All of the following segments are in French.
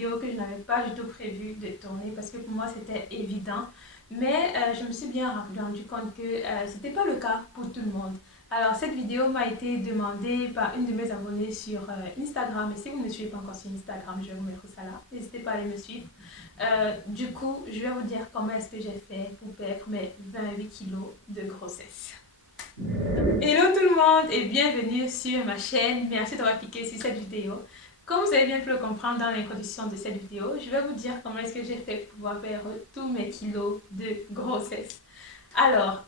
vidéo que je n'avais pas du tout prévu de tourner parce que pour moi c'était évident. Mais je me suis bien rendu compte que c'était pas le cas pour tout le monde. Alors cette vidéo m'a été demandée par une de mes abonnées sur Instagram. Et si vous ne me suivez pas encore sur Instagram, je vais vous mettre ça là. N'hésitez pas à aller me suivre. Du coup, je vais vous dire comment est-ce que j'ai fait pour perdre mes 28 kilos de grossesse. Hello tout le monde et bienvenue sur ma chaîne. Merci d'avoir cliqué sur cette vidéo. Comme vous avez bien pu le comprendre dans l'introduction de cette vidéo, je vais vous dire comment est-ce que j'ai fait pour pouvoir perdre tous mes kilos de grossesse. Alors,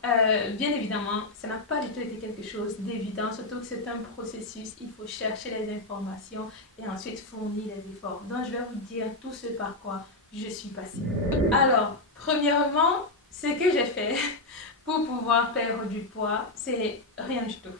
bien évidemment, ça n'a pas du tout été quelque chose d'évident, surtout que c'est un processus, il faut chercher les informations et ensuite fournir les efforts. Donc, je vais vous dire tout ce par quoi je suis passée. Alors, premièrement, ce que j'ai fait pour pouvoir perdre du poids, c'est rien du tout.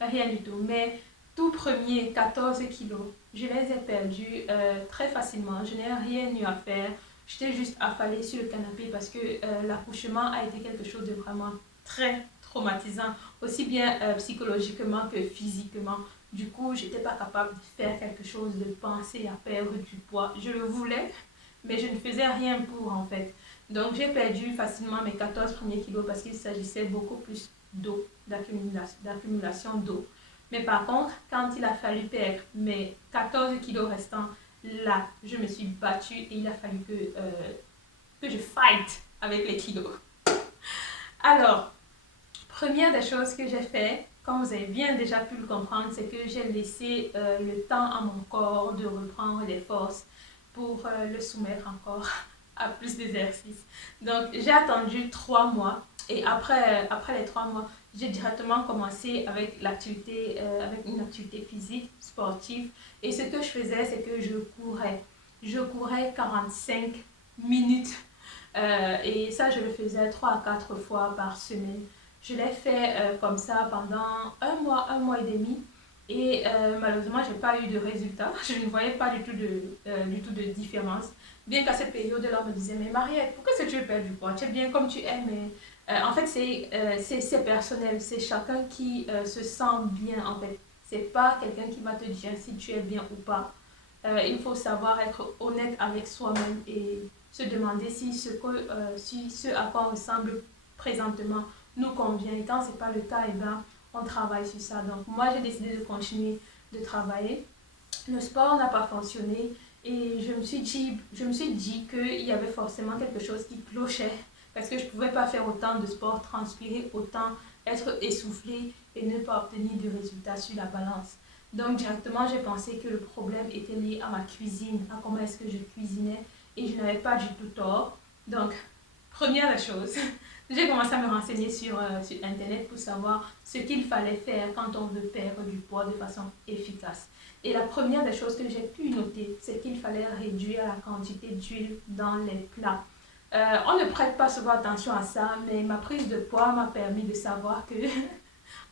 Rien du tout. Mais tout premier 14 kilos, je les ai perdus très facilement. Je n'ai rien eu à faire. J'étais juste affalée sur le canapé parce que l'accouchement a été quelque chose de vraiment très traumatisant, aussi bien psychologiquement que physiquement. Du coup, je n'étais pas capable de faire quelque chose, de penser à perdre du poids. Je le voulais, mais je ne faisais rien pour en fait. Donc j'ai perdu facilement mes 14 premiers kilos parce qu'il s'agissait beaucoup plus d'eau, d'accumulation d'eau. Mais par contre, quand il a fallu perdre mes 14 kilos restants, là, je me suis battue et il a fallu que je fight avec les kilos. Alors, première des choses que j'ai fait, comme vous avez bien déjà pu le comprendre, c'est que j'ai laissé le temps à mon corps de reprendre des forces pour le soumettre encore à plus d'exercices. Donc, j'ai attendu 3 mois et après les 3 mois, j'ai directement commencé avec l'activité, avec une activité physique, sportive. Et ce que je faisais, c'est que je courais. Je courais 45 minutes et ça, je le faisais 3 à 4 fois par semaine. Je l'ai fait comme ça pendant un mois et demi. Et malheureusement, je n'ai pas eu de résultat. Je ne voyais pas du tout de différence. Bien qu'à cette période-là, on me disait, mais Mariette, pourquoi est-ce que tu veux perdre du poids? Tu es bien comme tu es, mais en fait, c'est personnel. C'est chacun qui se sent bien, en fait. C'est pas quelqu'un qui va te dire si tu es bien ou pas. Il faut savoir être honnête avec soi-même et se demander si ce à quoi on ressemble présentement nous convient. Et quand ce n'est pas le cas, eh ben, on travaille sur ça. Donc moi, j'ai décidé de continuer de travailler. Le sport n'a pas fonctionné et je me suis dit qu'il y avait forcément quelque chose qui clochait parce que je ne pouvais pas faire autant de sport, transpirer autant, être essoufflée et ne pas obtenir de résultats sur la balance. Donc directement, j'ai pensé que le problème était lié à ma cuisine, à comment est-ce que je cuisinais et je n'avais pas du tout tort. Donc, première chose, j'ai commencé à me renseigner sur Internet pour savoir ce qu'il fallait faire quand on veut perdre du poids de façon efficace. Et la première des choses que j'ai pu noter, c'est qu'il fallait réduire la quantité d'huile dans les plats. On ne prête pas souvent attention à ça, mais ma prise de poids m'a permis de savoir que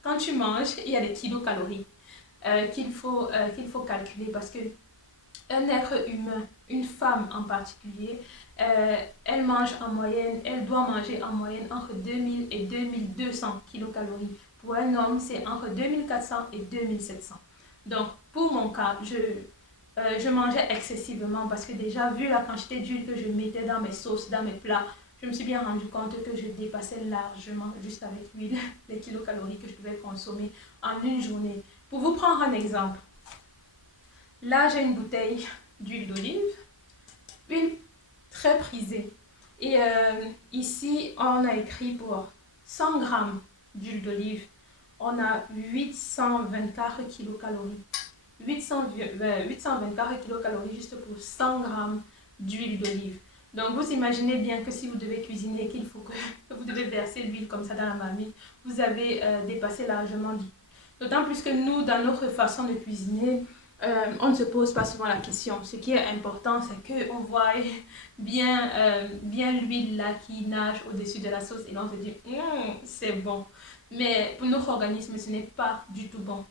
quand tu manges, il y a des kilocalories qu'il faut calculer parce que un être humain, une femme en particulier, elle doit manger en moyenne entre 2000 et 2200 kilocalories. Pour un homme, c'est entre 2400 et 2700. Donc, pour mon cas, je mangeais excessivement parce que déjà, vu la quantité d'huile que je mettais dans mes sauces, dans mes plats, je me suis bien rendu compte que je dépassais largement, juste avec l'huile, les kilocalories que je pouvais consommer en une journée. Pour vous prendre un exemple, là, j'ai une bouteille d'huile d'olive, huile très prisée. Et ici, on a écrit pour 100 grammes d'huile d'olive, on a 824 kilocalories. 824 kilocalories juste pour 100 grammes d'huile d'olive. Donc, vous imaginez bien que si vous devez cuisiner, qu'il faut que vous devez verser l'huile comme ça dans la marmite, vous avez dépassé largement. D'autant plus que nous, dans notre façon de cuisiner, on ne se pose pas souvent la question. Ce qui est important, c'est qu'on voit bien, bien l'huile là qui nage au-dessus de la sauce et là on se dit c'est bon. Mais pour notre organisme, ce n'est pas du tout bon.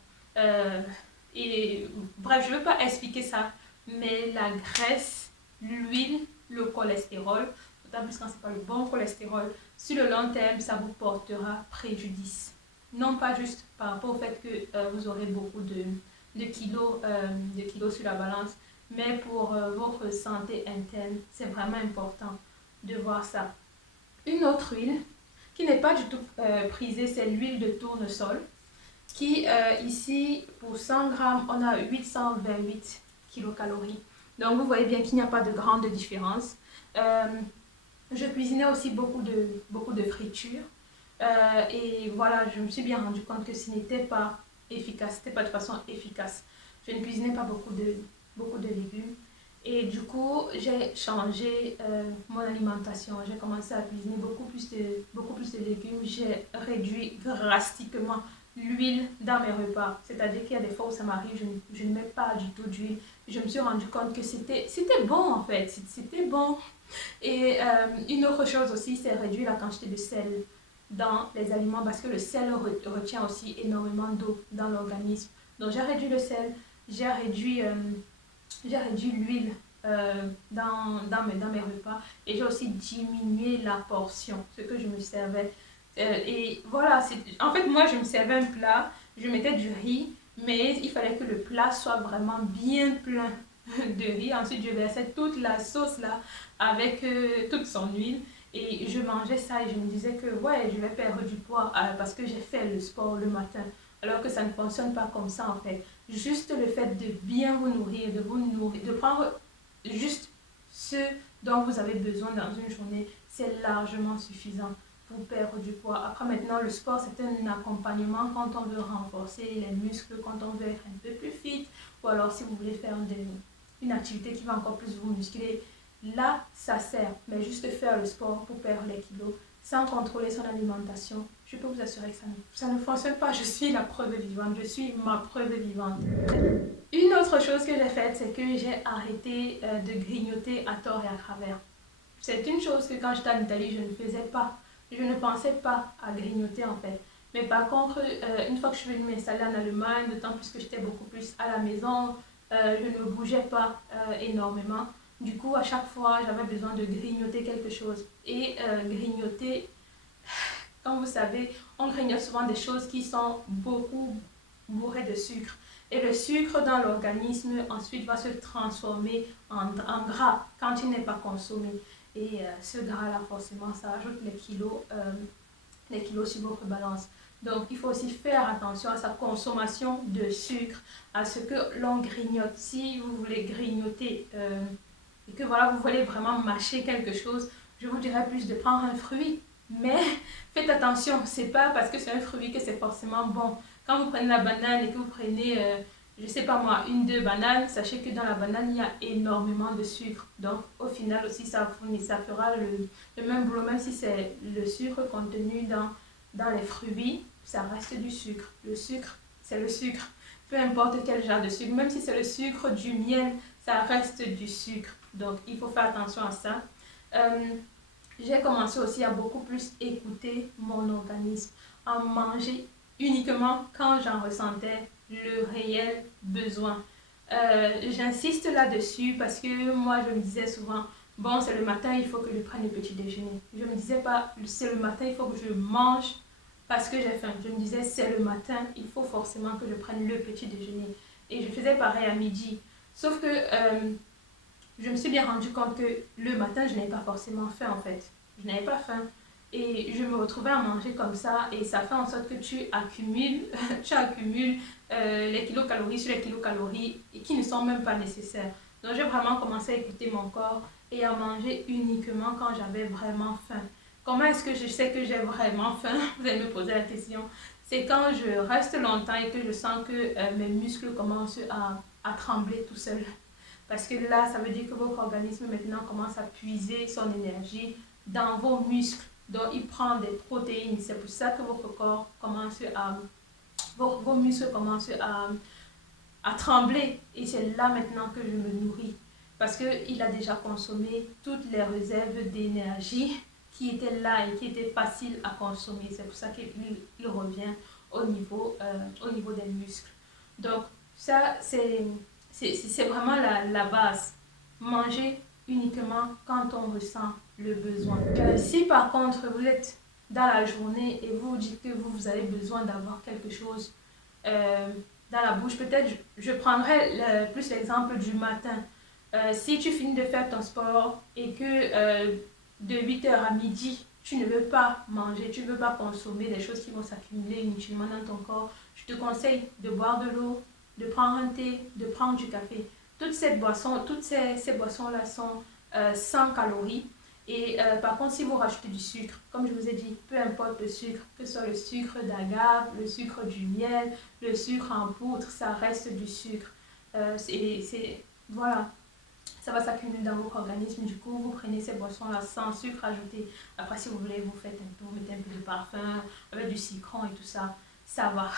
Et bref, je ne veux pas expliquer ça, mais la graisse, l'huile, le cholestérol, d'autant plus quand ce n'est pas le bon cholestérol, sur le long terme, ça vous portera préjudice. Non pas juste par rapport au fait que vous aurez beaucoup de kilos sur la balance, mais pour votre santé interne, c'est vraiment important de voir ça. Une autre huile qui n'est pas du tout prisée, c'est l'huile de tournesol, qui ici, pour 100 grammes, on a 828 kilocalories. Donc vous voyez bien qu'il n'y a pas de grande différence. Je cuisinais aussi beaucoup de fritures. Et voilà, je me suis bien rendu compte que ce n'était pas efficace, c'était pas de façon efficace. Je ne cuisinais pas beaucoup de légumes. Et du coup, j'ai changé mon alimentation. J'ai commencé à cuisiner beaucoup plus de légumes. J'ai réduit drastiquement l'huile dans mes repas. C'est-à-dire qu'il y a des fois où ça m'arrive, je ne mets pas du tout d'huile. Je me suis rendu compte que c'était bon en fait. C'était bon. Et une autre chose aussi, c'est réduire la quantité de sel dans les aliments parce que le sel retient aussi énormément d'eau dans l'organisme. Donc j'ai réduit le sel, j'ai réduit l'huile dans mes repas et j'ai aussi diminué la portion, ce que je me servais. Et voilà, en fait moi je me servais un plat, je mettais du riz, mais il fallait que le plat soit vraiment bien plein de riz. Ensuite je versais toute la sauce là avec toute son huile. Et je mangeais ça et je me disais que ouais, je vais perdre du poids parce que j'ai fait le sport le matin. Alors que ça ne fonctionne pas comme ça en fait. Juste le fait de bien vous nourrir, de prendre juste ce dont vous avez besoin dans une journée, c'est largement suffisant pour perdre du poids. Après maintenant, le sport c'est un accompagnement quand on veut renforcer les muscles, quand on veut être un peu plus fit, ou alors si vous voulez faire une activité qui va encore plus vous muscler. Là, ça sert, mais juste faire le sport pour perdre les kilos sans contrôler son alimentation, je peux vous assurer que ça ne fonctionne pas. Je suis la preuve vivante, je suis ma preuve vivante. Une autre chose que j'ai faite, c'est que j'ai arrêté de grignoter à tort et à travers. C'est une chose que quand j'étais en Italie, je ne faisais pas. Je ne pensais pas à grignoter en fait. Mais par contre, une fois que je suis venue m'installer en Allemagne, d'autant plus que j'étais beaucoup plus à la maison, je ne bougeais pas énormément. Du coup, à chaque fois, j'avais besoin de grignoter quelque chose. Et grignoter, comme vous savez, on grignote souvent des choses qui sont beaucoup bourrées de sucre. Et le sucre dans l'organisme, ensuite, va se transformer en gras quand il n'est pas consommé. Et ce gras-là, forcément, ça ajoute les kilos sur votre balance. Donc, il faut aussi faire attention à sa consommation de sucre, à ce que l'on grignote. Si vous voulez grignoter et que voilà, vous voulez vraiment mâcher quelque chose, je vous dirais plus de prendre un fruit. Mais faites attention, c'est pas parce que c'est un fruit que c'est forcément bon. Quand vous prenez la banane et que vous prenez, je sais pas moi, 1-2 bananes, sachez que dans la banane, il y a énormément de sucre. Donc, au final aussi, ça fera le même boulot, même si c'est le sucre contenu dans les fruits, ça reste du sucre. Le sucre, c'est le sucre. Peu importe quel genre de sucre, même si c'est le sucre du miel, ça reste du sucre. Donc, il faut faire attention à ça. J'ai commencé aussi à beaucoup plus écouter mon organisme, à manger uniquement quand j'en ressentais le réel besoin. J'insiste là-dessus parce que moi, je me disais souvent, bon, c'est le matin, il faut que je prenne le petit déjeuner. Je ne me disais pas, c'est le matin, il faut que je mange parce que j'ai faim. Je me disais, c'est le matin, il faut forcément que je prenne le petit déjeuner. Et je faisais pareil à midi. Sauf que je me suis bien rendu compte que le matin, je n'avais pas forcément faim en fait. Je n'avais pas faim. Et je me retrouvais à manger comme ça et ça fait en sorte que tu accumules, les kilocalories sur les kilocalories et qui ne sont même pas nécessaires. Donc j'ai vraiment commencé à écouter mon corps et à manger uniquement quand j'avais vraiment faim. Comment est-ce que je sais que j'ai vraiment faim? Vous allez me poser la question. C'est quand je reste longtemps et que je sens que mes muscles commencent à trembler tout seuls. Parce que là, ça veut dire que votre organisme maintenant commence à puiser son énergie dans vos muscles. Donc, il prend des protéines. C'est pour ça que votre corps commence vos muscles commencent à trembler. Et c'est là maintenant que je me nourris. Parce qu'il a déjà consommé toutes les réserves d'énergie qui étaient là et qui étaient faciles à consommer. C'est pour ça qu'il revient au niveau des muscles. Donc, ça, c'est vraiment la base. Manger uniquement quand on ressent le besoin. Si par contre vous êtes dans la journée et vous dites que vous avez besoin d'avoir quelque chose dans la bouche, peut-être je prendrai plus l'exemple du matin. Si tu finis de faire ton sport et que de 8h à midi, tu ne veux pas manger, tu ne veux pas consommer des choses qui vont s'accumuler inutilement dans ton corps, je te conseille de boire de l'eau, de prendre un thé, de prendre du café. Toutes ces boissons-là sont sans calories. Et par contre, si vous rajoutez du sucre, comme je vous ai dit, peu importe le sucre, que ce soit le sucre d'agave, le sucre du miel, le sucre en poudre, ça reste du sucre. Voilà, ça va s'accumuler dans votre organisme. Du coup, vous prenez ces boissons-là sans sucre ajouté. Après, si vous voulez, vous mettez un peu de parfum avec du citron et tout ça. Ça va.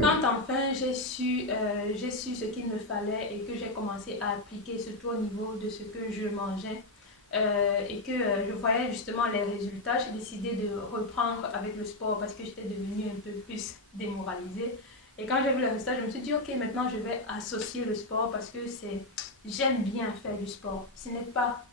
Quand enfin j'ai su ce qu'il me fallait et que j'ai commencé à appliquer, surtout au niveau de ce que je mangeais, et que je voyais justement les résultats, j'ai décidé de reprendre avec le sport parce que j'étais devenue un peu plus démoralisée. Et quand j'ai vu les résultats, je me suis dit, ok, maintenant je vais associer le sport parce que j'aime bien faire du sport. Ce n'est pas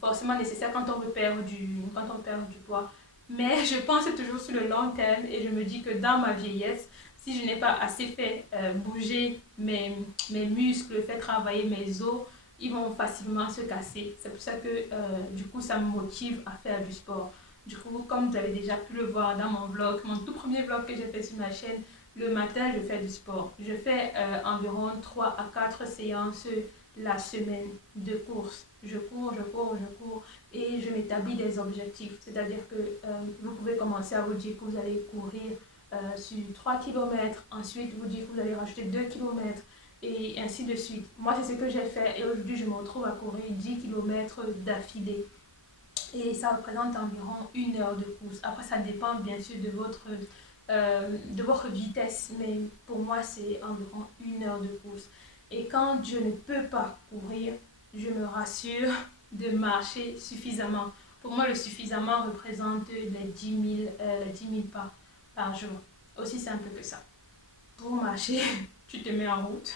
forcément nécessaire quand on veut perdre du poids. Mais je pense toujours sur le long terme et je me dis que dans ma vieillesse, si je n'ai pas assez fait bouger mes muscles, fait travailler mes os, ils vont facilement se casser. C'est pour ça que du coup, ça me motive à faire du sport. Du coup, comme vous avez déjà pu le voir dans mon vlog, mon tout premier vlog que j'ai fait sur ma chaîne, le matin, je fais du sport. Je fais environ 3 à 4 séances la semaine de course. Je cours et je m'établis des objectifs. C'est-à-dire que vous pouvez commencer à vous dire que vous allez courir sur 3 km, ensuite vous dites que vous allez rajouter 2 km et ainsi de suite. Moi, c'est ce que j'ai fait et aujourd'hui, je me retrouve à courir 10 km d'affilée. Et ça représente environ 1 heure de course. Après, ça dépend bien sûr de votre vitesse, mais pour moi, c'est environ 1 heure de course. Et quand je ne peux pas courir, je me rassure de marcher suffisamment. Pour moi, le suffisamment représente les 10 000 pas par jour. Aussi simple que ça. Pour marcher, tu te mets en route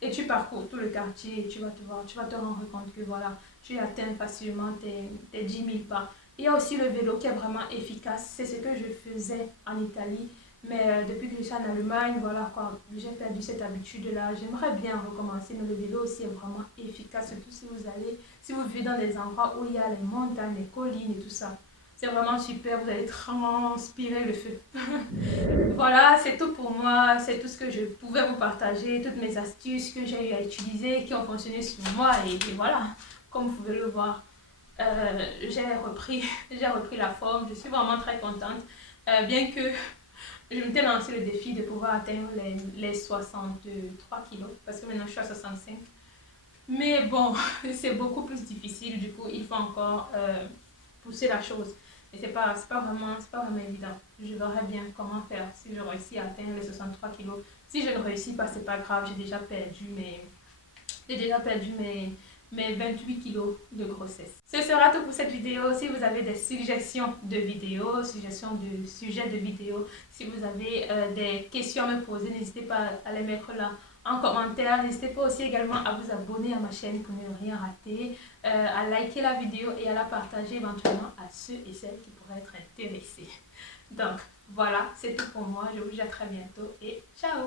et tu parcours tout le quartier et tu vas te rendre compte que voilà, tu atteins facilement tes 10 000 pas. Il y a aussi le vélo qui est vraiment efficace. C'est ce que je faisais en Italie. Mais depuis que je suis en Allemagne, voilà quoi, j'ai perdu cette habitude-là. J'aimerais bien recommencer, mais le vélo aussi est vraiment efficace, surtout si vous vivez dans des endroits où il y a les montagnes, les collines et tout ça. C'est vraiment super, vous allez transpirer le feu. Voilà, c'est tout pour moi, c'est tout ce que je pouvais vous partager, toutes mes astuces que j'ai eu à utiliser, qui ont fonctionné sur moi et voilà, comme vous pouvez le voir, j'ai repris la forme, je suis vraiment très contente, bien que je m'étais lancé le défi de pouvoir atteindre les 63 kilos, parce que maintenant je suis à 65. Mais bon, c'est beaucoup plus difficile, du coup il faut encore pousser la chose. Et c'est pas vraiment évident. Je verrai bien comment faire si je réussis à atteindre les 63 kilos. Si je ne réussis pas, c'est pas grave, j'ai déjà perdu mes 28 kilos de grossesse. Ce sera tout pour cette vidéo. Si vous avez des suggestions de vidéos, suggestions de sujets de vidéos, si vous avez des questions à me poser, n'hésitez pas à les mettre là en commentaire. N'hésitez pas aussi également à vous abonner à ma chaîne pour ne rien rater, à liker la vidéo et à la partager éventuellement à ceux et celles qui pourraient être intéressés. Donc voilà, c'est tout pour moi. Je vous dis à très bientôt et ciao!